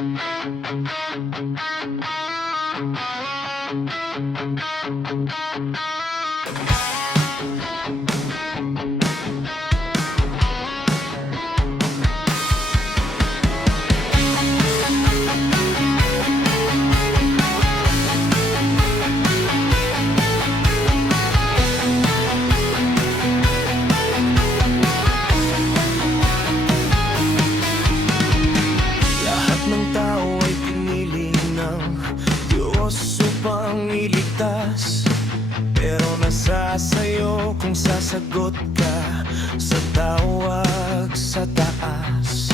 Lahat ng tao ay pinili ng Diyos upang iligtas, pero nasa sa'yo kung sasagot ka sa tawag sa taas.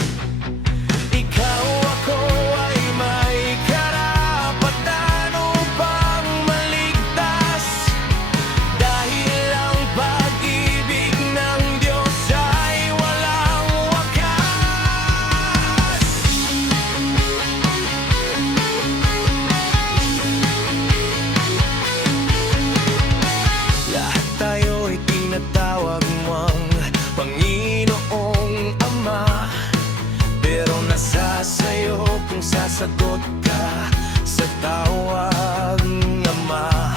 Ikaw, ako ay may karapatan upang maligtas, dahil ang pag-ibig ng Diyos ay walang wakas. Lahat tayo ay tinatawag mong Panginoong Ama, pero nasa sa'yo kung sasagot ka sa tawag ng Ama.